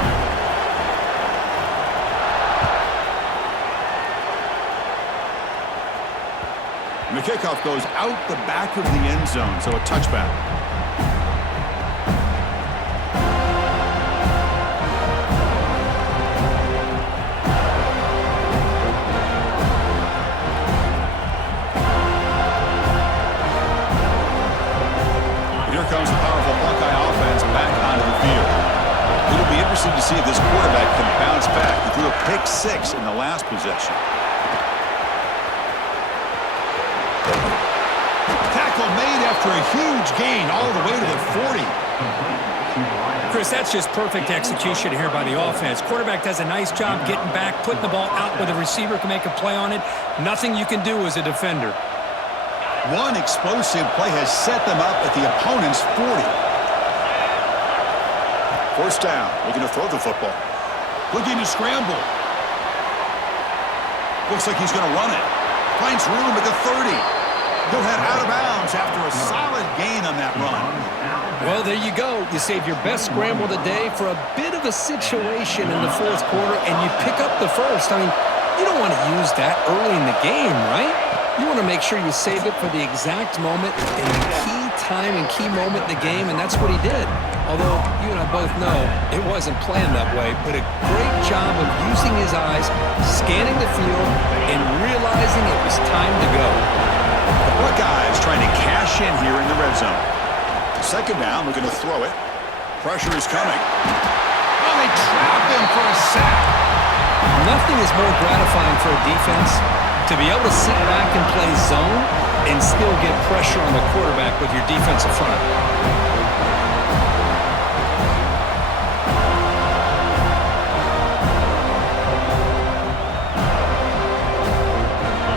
And the kickoff goes out the back of the end zone, so a touchback. Here comes the powerful Buckeye offense back onto the field. It'll be interesting to see if this quarterback can bounce back. He threw a pick 6 in the last possession. Tackle made after a huge gain all the way to the 40. Chris, that's just perfect execution here by the offense. Quarterback does a nice job getting back, putting the ball out where the receiver can make a play on it. Nothing you can do as a defender. One explosive play has set them up at the opponent's 40. 1st down, looking to throw the football. Looking to scramble. Looks like he's going to run it. Finds room at the 30. He'll head out of bounds after a solid gain on that run. Well, there you go. You save your best scramble of the day for a bit of a situation in the fourth quarter, and you pick up the first. I mean, you don't want to use that early in the game, right? You want to make sure you save it for the exact moment and the key time and key moment in the game, and that's what he did. Although you and I both know it wasn't planned that way, but a great job of using his eyes, scanning the field, and realizing it was time to go. The Buckeyes trying to cash in here in the red zone. Second down, looking to throw it. Pressure is coming. Oh, they trap him for a sack. Nothing is more gratifying for a defense to be able to sit back and play zone and still get pressure on the quarterback with your defensive front.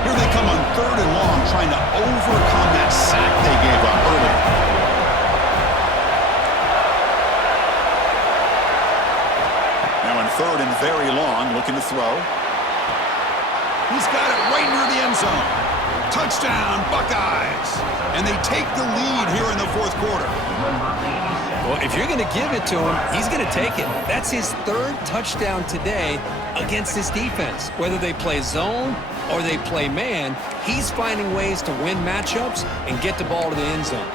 Here they come on 3rd and long, trying to overcome that sack they gave up early. Now on 3rd and very long, looking to throw. He's got it right near the end zone. Touchdown, Buckeyes. And they take the lead here in the fourth quarter. Well, if you're going to give it to him, he's going to take it. That's his 3rd touchdown today against this defense. Whether they play zone or they play man, he's finding ways to win matchups and get the ball to the end zone.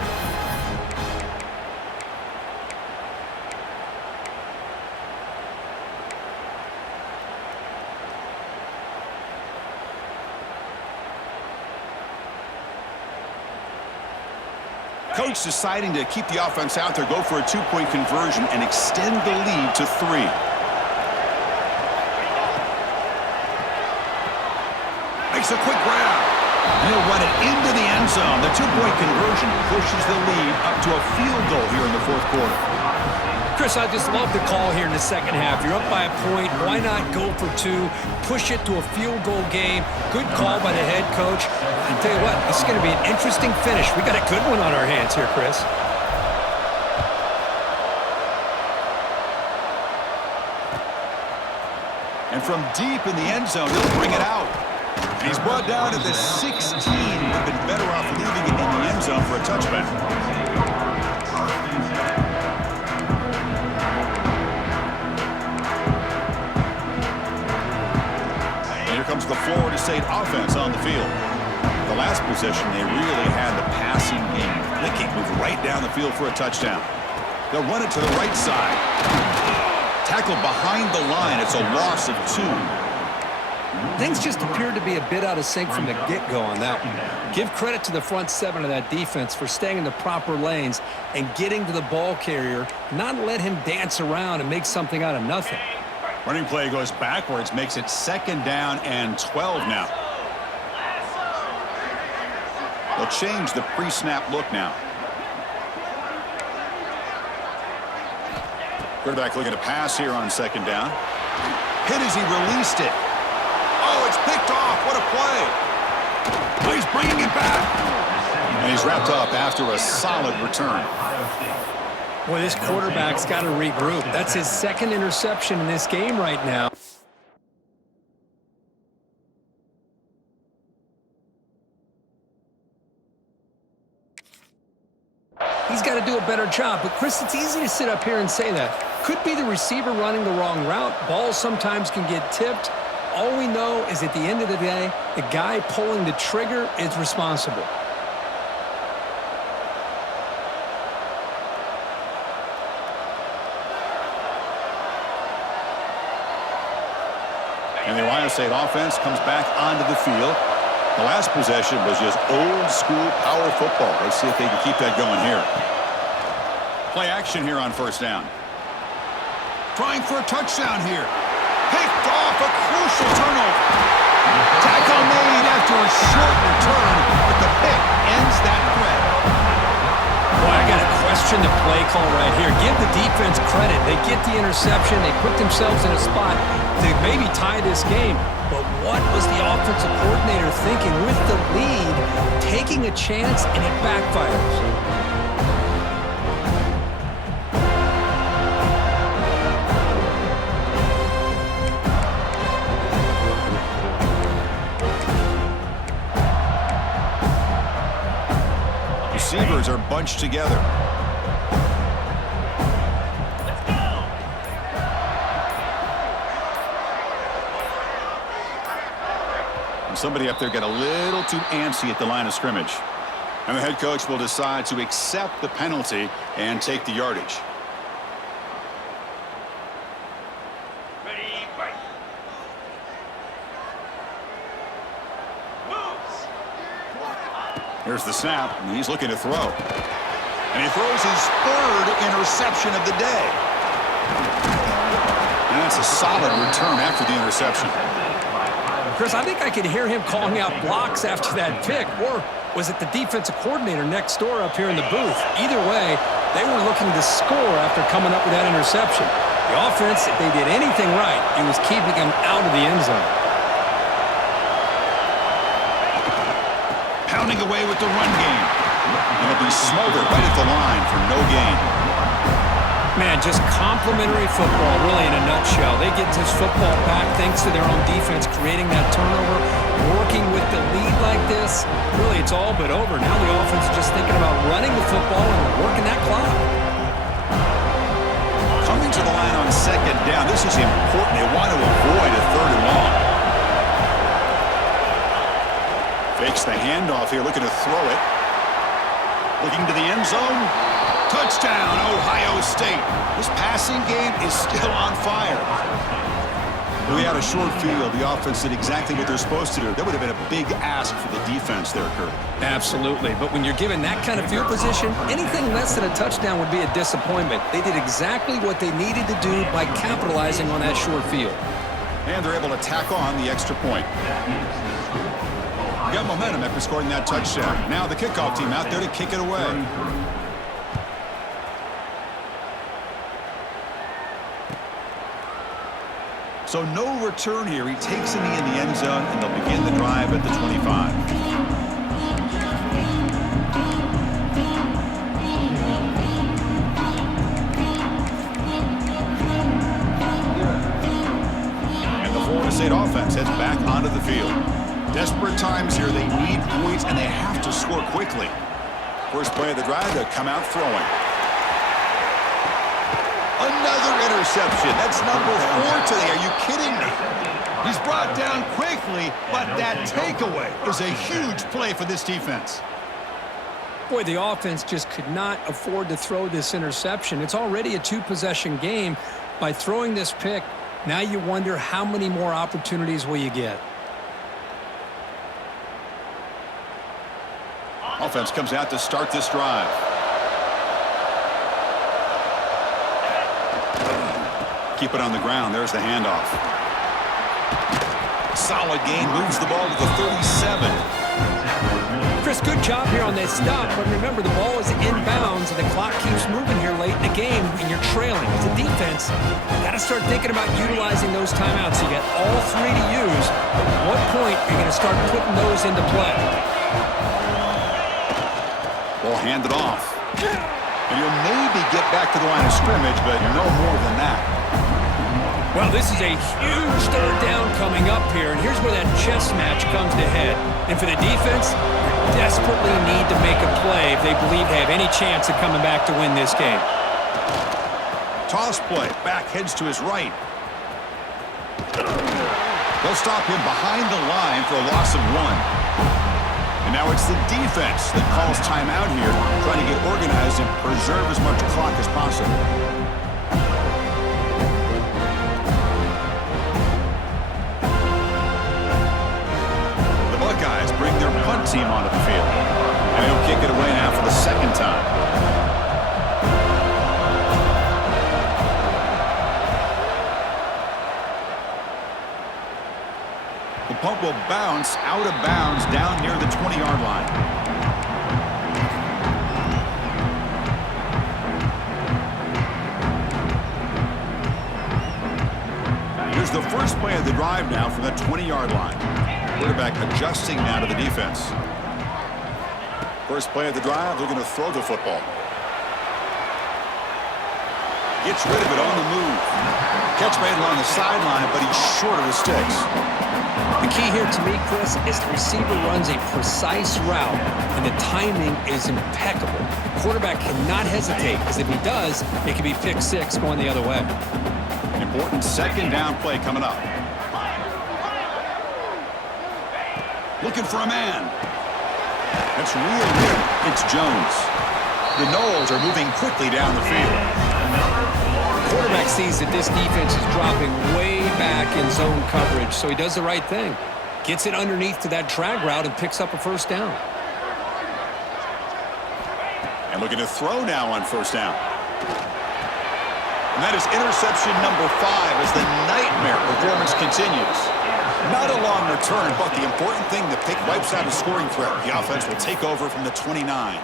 Coach deciding to keep the offense out there, go for a 2-point conversion, and extend the lead to 3. Makes a quick grab. And he'll run it into the end zone. The 2-point conversion pushes the lead up to a field goal here in the fourth quarter. Chris, I just love the call here in the second half. You're up by a point. Why not go for 2? Push it to a field goal game. Good call by the head coach. And tell you what, this is going to be an interesting finish. We got a good one on our hands here, Chris. And from deep in the end zone, he'll bring it out. And he's brought down at the 16. Would have been better off leaving it in the end zone for a touchback. Comes the Florida State offense on the field. The last possession, they really had the passing game clicking, moved right down the field for a touchdown. They'll run it to the right side. Tackled behind the line. It's a loss of 2. Things just appeared to be a bit out of sync from the get-go on that one. Give credit to the front 7 of that defense for staying in the proper lanes and getting to the ball carrier, not let him dance around and make something out of nothing. Running play goes backwards, makes it 2nd down and 12 now. They'll change the pre-snap look now. Quarterback looking to pass here on 2nd down. Hit as he released it. Oh, it's picked off. What a play. Oh, he's bringing it back. And he's wrapped up after a solid return. Boy, this quarterback's got to regroup. That's his 2nd interception in this game right now. He's got to do a better job. But, Chris, it's easy to sit up here and say that. Could be the receiver running the wrong route. Balls sometimes can get tipped. All we know is at the end of the day, the guy pulling the trigger is responsible. And the Ohio State offense comes back onto the field. The last possession was just old-school power football. Let's see if they can keep that going here. Play action here on 1st down. Trying for a touchdown here. Picked off, a crucial turnover. Tackle made after a short return, but the pick ends that threat. Boy, I got to question the play call right here. Give the defense credit. They get the interception. They put themselves in a spot to maybe tie this game. But what was the offensive coordinator thinking with the lead, taking a chance, and it backfires? receivers are bunched together. And somebody up there got a little too antsy at the line of scrimmage. And the head coach will decide to accept the penalty and take the yardage. Ready, fight. Moves. Here's the snap, and he's looking to throw. And he throws his third interception of the day. And that's a solid return after the interception. Chris, I think I could hear him calling out blocks after that pick. Or was it the defensive coordinator next door up here in the booth? Either way, they were looking to score after coming up with that interception. The offense, if they did anything right, it was keeping them out of the end zone. Pounding away with the run game. And it'll be smothered right at the line for no gain. Man, just complimentary football, really, in a nutshell. They get this football back thanks to their own defense, creating that turnover, working with the lead like this. Really, it's all but over. Now the offense is just thinking about running the football and working that clock. Coming to the line on second down, this is important. They want to avoid a third and long. Fakes the handoff here, looking to throw it. Looking to the end zone. Touchdown, Ohio State. This passing game is still on fire. We had a short field. The offense did exactly what they're supposed to do. That would have been a big ask for the defense there, Kurt. Absolutely. But when you're given that kind of field position, anything less than a touchdown would be a disappointment. They did exactly what they needed to do by capitalizing on that short field. And they're able to tack on the extra point. Got momentum after scoring that touchdown. Now the kickoff team out there to kick it away. So no return here. He takes a knee in the end zone, and they'll begin the drive at the 25. And the Florida State offense heads back onto the field. Desperate times here. They need points, and they have to score quickly. First play of the drive, they'll come out throwing. Another interception. That's number 4 today. Are you kidding me? He's brought down quickly, but that takeaway is a huge play for this defense. Boy, the offense just could not afford to throw this interception. It's already a 2-possession game. By throwing this pick, now you wonder how many more opportunities will you get. Offense comes out to start this drive. Keep it on the ground. There's the handoff. Solid gain. Moves the ball to the 37. Chris, good job here on that stop, but remember the ball is inbounds and the clock keeps moving here late in the game and you're trailing. As a defense, you got to start thinking about utilizing those timeouts. You got all 3 to use. At what point are you going to start putting those into play? Ball handed off. And you'll maybe get back to the line of scrimmage, but no more than that. Well, this is a huge third down coming up here, and here's where that chess match comes to head. And for the defense, they desperately need to make a play if they believe they have any chance of coming back to win this game. Toss play. Back heads to his right. They'll stop him behind the line for a loss of 1. And now it's the defense that calls timeout here, trying to get organized and preserve as much clock as possible. The Buckeyes bring their punt team onto the field. And they'll kick it away now for the second time. The punt will bounce out of bounds down near the 20-yard line. Here's the first play of the drive now from the 20-yard line. Quarterback adjusting now to the defense. First play of the drive, looking to throw the football. Gets rid of it on the move. Catch made along the sideline, but he's short of the sticks. The key here to me, Chris, is the receiver runs a precise route, and the timing is impeccable. The quarterback cannot hesitate, because if he does, it could be pick six going the other way. An important second down play coming up. Looking for a man. That's real good. It's Jones. The Noles are moving quickly down the field. The quarterback sees that this defense is dropping way back in zone coverage, so he does the right thing. Gets it underneath to that drag route and picks up a first down. And looking to throw now on first down. And that is interception number 5 as the nightmare performance continues. Not a long return, but the important thing, the pick wipes out a scoring threat. The offense will take over from the 29.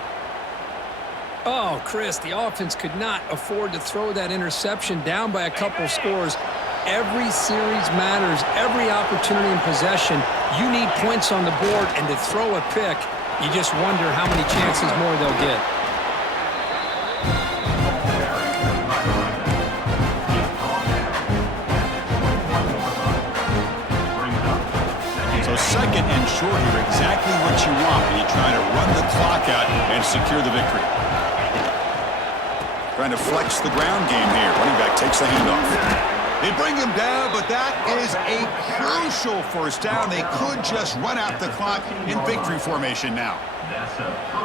Oh, Chris, the offense could not afford to throw that interception down by a couple scores. Every series matters. Every opportunity in possession, you need points on the board, and to throw a pick, you just wonder how many chances more they'll get. So second and short here, exactly what you want when you try to run the clock out and secure the victory. Trying to flex the ground game here. Running back takes the handoff. They bring him down, but that is a crucial first down. They could just run out the clock in victory formation now.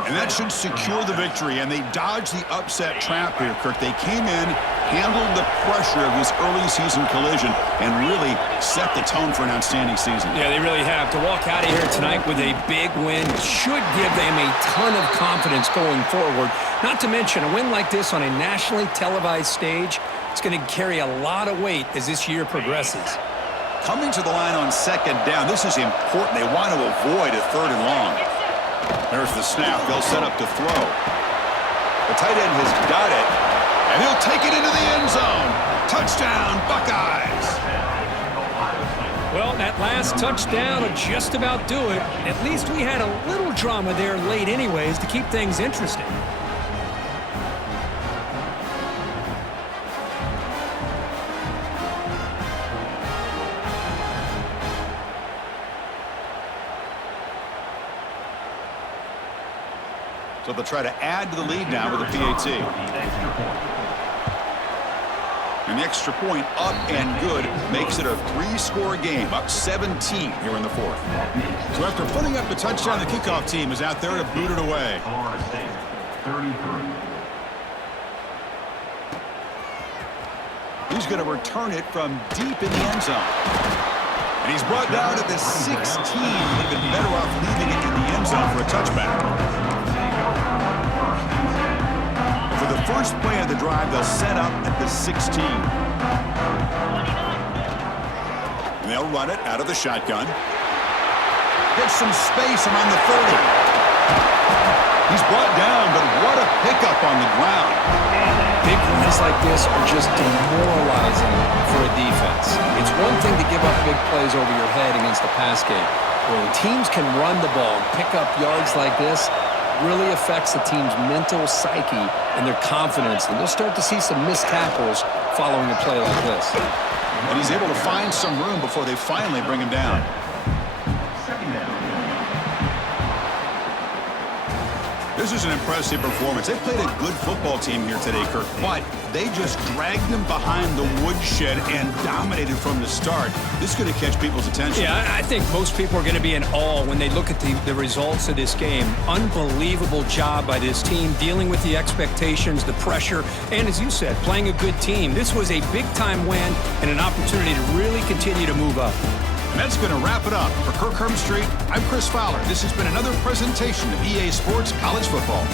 And that should secure the victory, and they dodged the upset trap here, Kirk. They came in, handled the pressure of this early season collision, and really set the tone for an outstanding season. Yeah, they really have. To walk out of here tonight with a big win should give them a ton of confidence going forward. Not to mention, a win like this on a nationally televised stage, it's going to carry a lot of weight as this year progresses. Coming to the line on second down, this is important. They want to avoid a third and long. There's the snap. They'll set up to throw. The tight end has got it, and he'll take it into the end zone. Touchdown, Buckeyes. Well, that last touchdown will just about do it. At least we had a little drama there late anyways to keep things interesting. So they'll try to add to the lead now with a PAT. And the extra point up and good makes it a 3-score game, up 17 here in the fourth. So after putting up the touchdown, the kickoff team is out there to boot it away. Florida State, 33. He's going to return it from deep in the end zone. And he's brought down at the 16. They've been better off leaving it in the end zone for a touchback. For the first play of the drive, they'll set up at the 16. And they'll run it out of the shotgun. Get some space around the 30. He's brought down, but what a pickup on the ground. Big runs like this are just demoralizing for a defense. It's one thing to give up big plays over your head against the pass game. When teams can run the ball and pick up yards like this, really affects the team's mental psyche and their confidence. And you'll start to see some missed tackles following a play like this. And he's able to find some room before they finally bring him down. Second down. This is an impressive performance. They played a good football team here today, Kirk, but they just dragged them behind the woodshed and dominated from the start. This is going to catch people's attention. Yeah, I think most people are going to be in awe when they look at the results of this game. Unbelievable job by this team, dealing with the expectations, the pressure, and as you said, playing a good team. This was a big-time win and an opportunity to really continue to move up. And that's going to wrap it up. For Kirk Herbstreit, I'm Chris Fowler. This has been another presentation of EA Sports College Football.